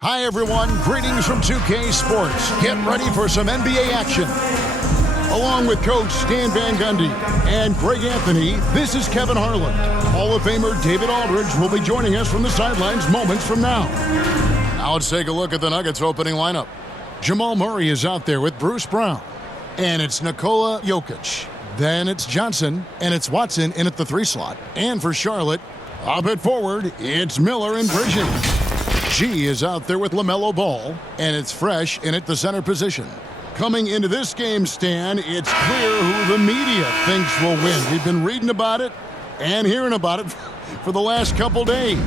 Hi, everyone. Greetings from 2K Sports. Get ready for some NBA action. Along with Coach Stan Van Gundy and Greg Anthony, this is Kevin Harlan. Hall of Famer David Aldridge will be joining us from the sidelines moments from now. Now let's take a look at the Nuggets opening lineup. Jamal Murray is out there with Bruce Brown. And it's Nikola Jokić. Then it's Johnson, and it's Watson in at the 3 slot. And for Charlotte, up at forward, it's Miller and Bridges. G is out there with LaMelo Ball, and it's Fresh in at the center position. Coming into this game, Stan, it's clear who the media thinks will win. We've been reading about it and hearing about it for the last couple days.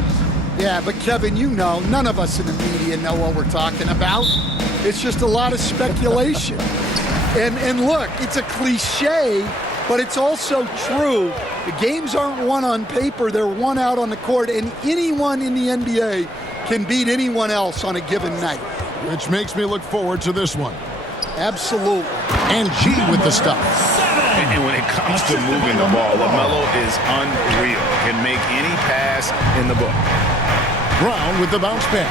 Yeah, but Kevin, you know, none of us in the media know what we're talking about. It's just a lot of speculation. and look, it's a cliche, but it's also true. The games aren't won on paper, they're won out on the court, and anyone in the NBA can beat anyone else on a given night. Which makes me look forward to this one. Absolutely. And G with the stuff. And when it comes to moving the ball, LaMelo is unreal. Can make any pass in the book. Brown with the bounce pass.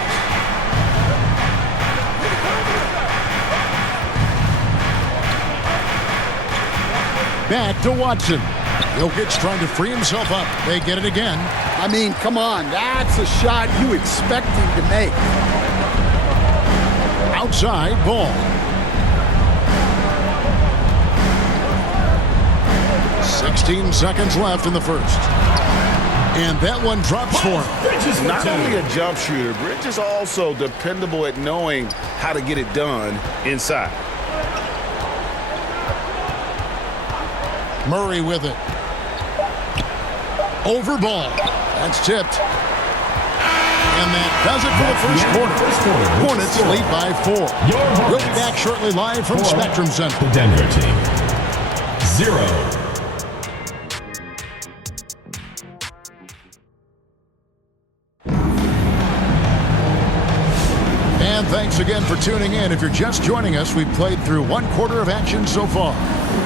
Back to Watson. Jokić trying to free himself up. They get it again. I mean, come on. That's a shot you expect him to make. Outside Ball. 16 seconds left in the first. And that one drops for him. Bridges not only a jump shooter, Bridges also dependable at knowing how to get it done inside. Murray with it. Over Ball. That's tipped. And that does it for the first quarter. Hornets lead by 4. We'll be back shortly live from Spectrum Center. The Denver team. 0. And thanks again for tuning in. If you're just joining us, we've played through 1 quarter of action so far.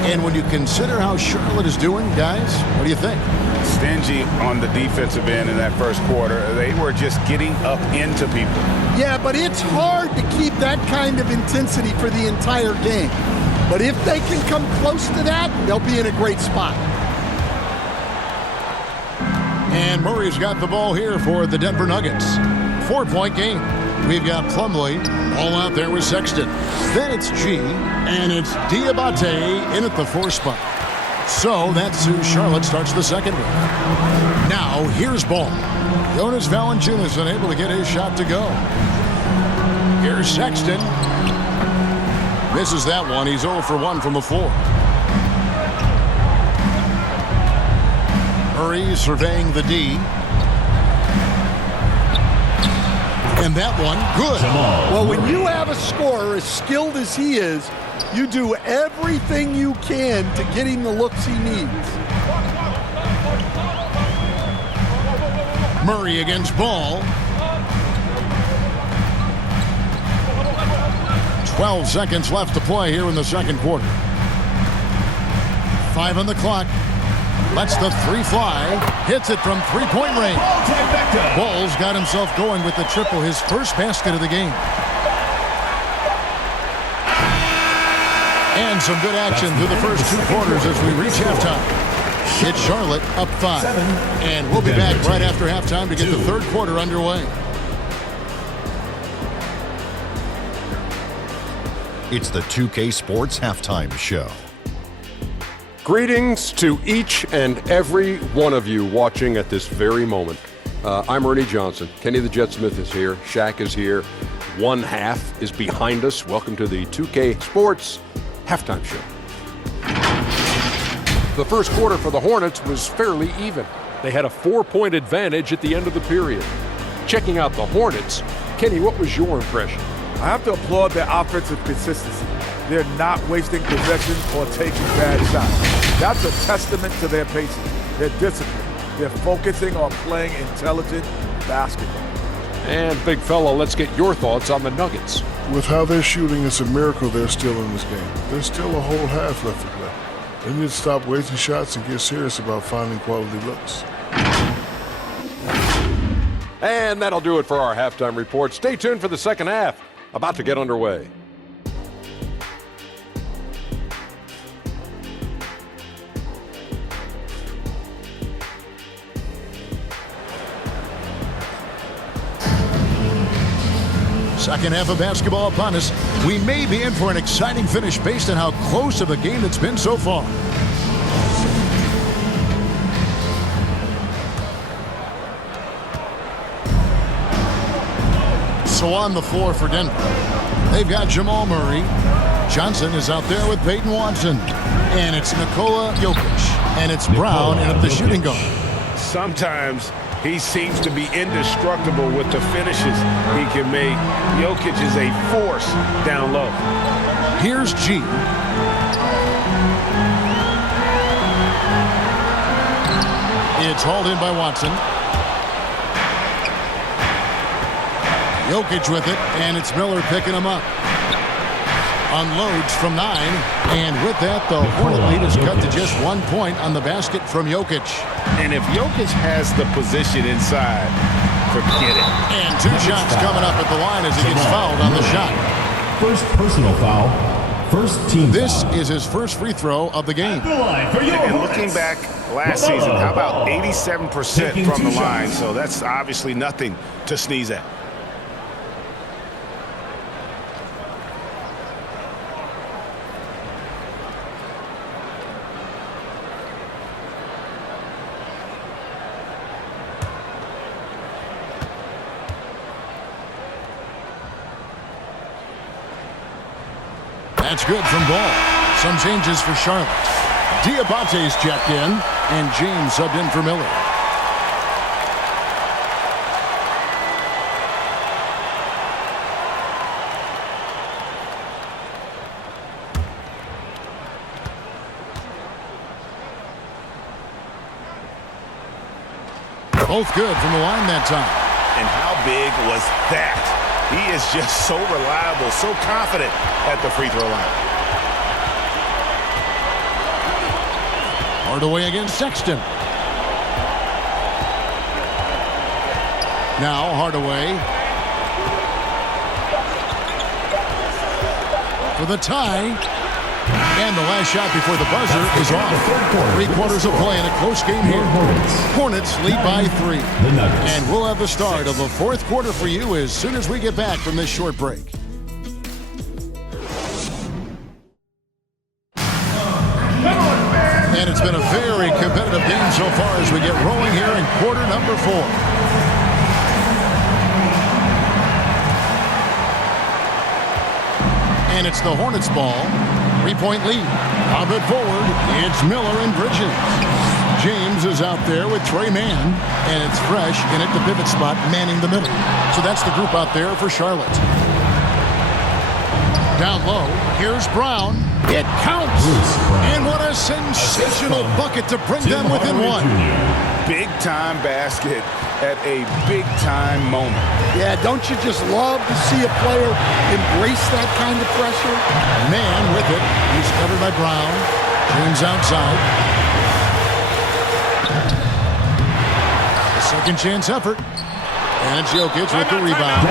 And when you consider how Charlotte is doing, guys, what do you think? Stingy on the defensive end in that first quarter. They were just getting up into people. Yeah, but it's hard to keep that kind of intensity for the entire game. But if they can come close to that, they'll be in a great spot. And Murray's got the ball here for the Denver Nuggets. 4-point game. We've got Plumlee all out there with Sexton. Then it's G, and it's Diabate in at the 4 spot. So that's who Charlotte starts the second with. Now here's Ball. Jonas Valanciunas unable to get his shot to go. Here's Sexton. Misses that one. He's 0 for 1 from the floor. Murray surveying the D. And that one, good. Well, when you have a scorer as skilled as he is, you do everything you can to get him the looks he needs. Murray against Ball. 12 seconds left to play here in the second quarter. 5 on the clock. Lets the 3 fly. Hits it from 3-point range. Ball's got himself going with the triple, his first basket of the game. And some good action through the first 2 quarters as we reach halftime. It's Charlotte up 5. And we'll be back right after halftime to get the third quarter underway. It's the 2K Sports Halftime Show. Greetings to each and every one of you watching at this very moment. I'm Ernie Johnson. Kenny the Jet Smith is here. Shaq is here. 1 half is behind us. Welcome to the 2K Sports Halftime Show. The first quarter for the Hornets was fairly even. They had a 4-point advantage at the end of the period. Checking out the Hornets, Kenny, what was your impression? I have to applaud their offensive consistency. They're not wasting possessions or taking bad shots. That's a testament to their patience, their discipline. They're focusing on playing intelligent basketball. And big fella, let's get your thoughts on the Nuggets. With how they're shooting, it's a miracle they're still in this game. There's still a whole half left to play. They need to stop wasting shots and get serious about finding quality looks. And that'll do it for our halftime report. Stay tuned for the second half, about to get underway. Second half of basketball upon us. We may be in for an exciting finish based on how close of a game it's been so far. So on the floor for Denver, they've got Jamal Murray. Johnson is out there with Peyton Watson. And it's Nikola Jokić. And it's Brown in at the shooting guard. Sometimes he seems to be indestructible with the finishes he can make. Jokić is a force down low. Here's G. It's hauled in by Watson. Jokić with it, and it's Miller picking him up. Unloads from 9, and with that, the Hornet lead is cut to just 1 point on the basket from Jokić. And if Jokić has the position inside, forget it. And 2 shots coming up at the line as he gets fouled on the shot. First personal foul. First team This foul. is his first free throw of the game. And looking back last season, how about 87% from the line? So that's obviously nothing to sneeze at. That's good from Ball. Some changes for Charlotte. Diabate's checked in, and James subbed in for Miller. Both good from the line that time. And how big was that? He is just so reliable, so confident at the free throw line. Hardaway against Sexton. Now Hardaway for the tie. And the last shot before the buzzer is off. 3 quarters of play in a close game here. Hornets lead by 3. And we'll have the start of the 4th quarter for you as soon as we get back from this short break. And it's been a very competitive game so far as we get rolling here in quarter number 4. And it's the Hornets ball. 3-point lead. Pop it forward. It's Miller and Bridges. James is out there with Trey Mann. And it's Fresh in at the pivot spot, manning the middle. So that's the group out there for Charlotte. Down low. Here's Brown. It counts. And what a sensational bucket to bring them within 1. Big-time basket at a big-time moment. Yeah, don't you just love to see a player embrace that kind of pressure? Man with it. He's covered by Brown. James outside. A second chance effort. And it's Jokić with the rebound.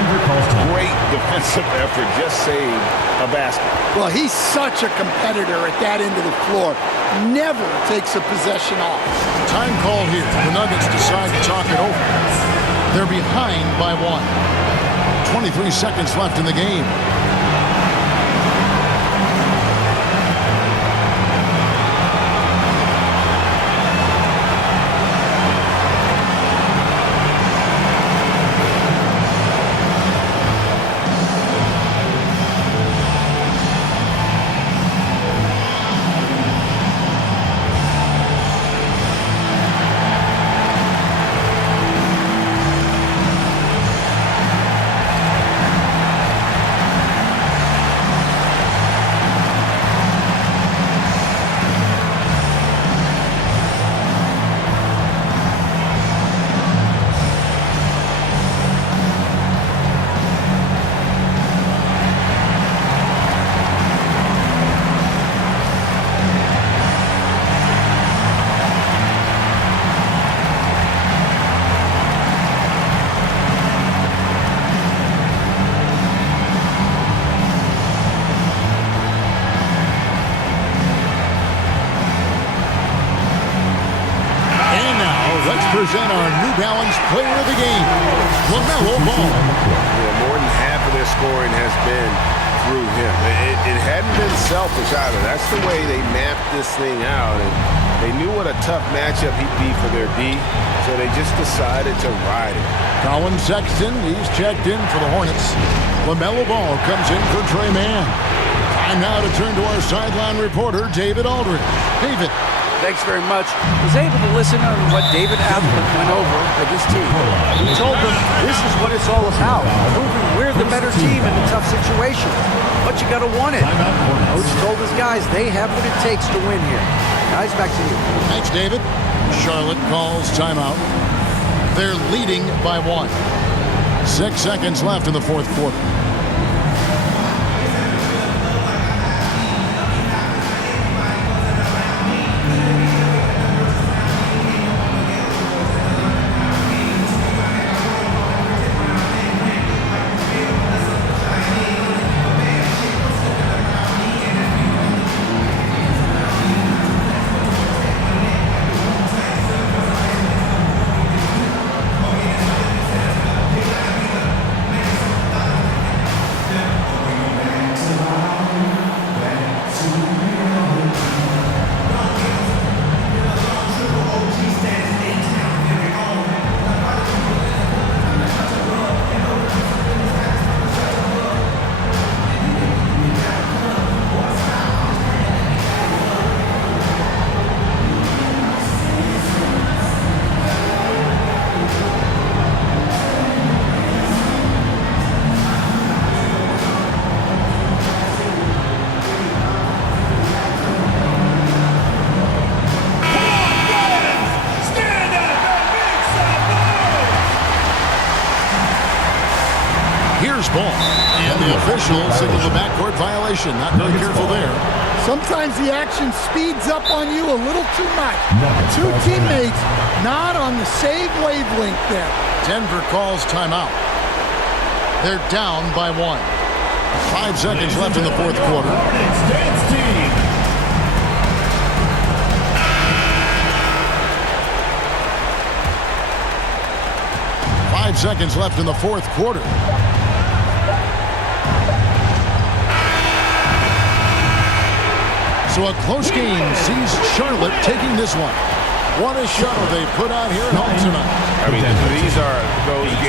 Great defensive effort. Just saved a basket. Well, he's such a competitor at that end of the floor. Never takes a possession off. Time called here. The Nuggets decide to talk it over. They're behind by 1. 23 seconds left in the game. player of the game, LaMelo Ball. Yeah, more than half of their scoring has been through him. It hadn't been selfish either. That's the way they mapped this thing out, and they knew what a tough matchup he'd be for their D, so they just decided to ride it. Colin Sexton, he's checked in for the Hornets. LaMelo Ball comes in for Trey Mann. Time now to turn to our sideline reporter, David Aldridge. David. Thanks very much. I was able to listen to what David Adler went over with his team. He told them this is what it's all about, proving we're the better team in a tough situation. But you got to want it. Coach told his guys they have what it takes to win here. Guys, back to you. Thanks, David. Charlotte calls timeout. They're leading by 1. 6 seconds left in the fourth quarter. Ball. And the official signaled the backcourt violation. Not very careful there. Sometimes the action speeds up on you a little too much. Two teammates not on the same wavelength there. Denver calls timeout. They're down by 1. 5 seconds left in the fourth quarter. 5 seconds left in the fourth quarter. So a close game sees Charlotte taking this one. What a show they put out here at home tonight. I mean, these are those games.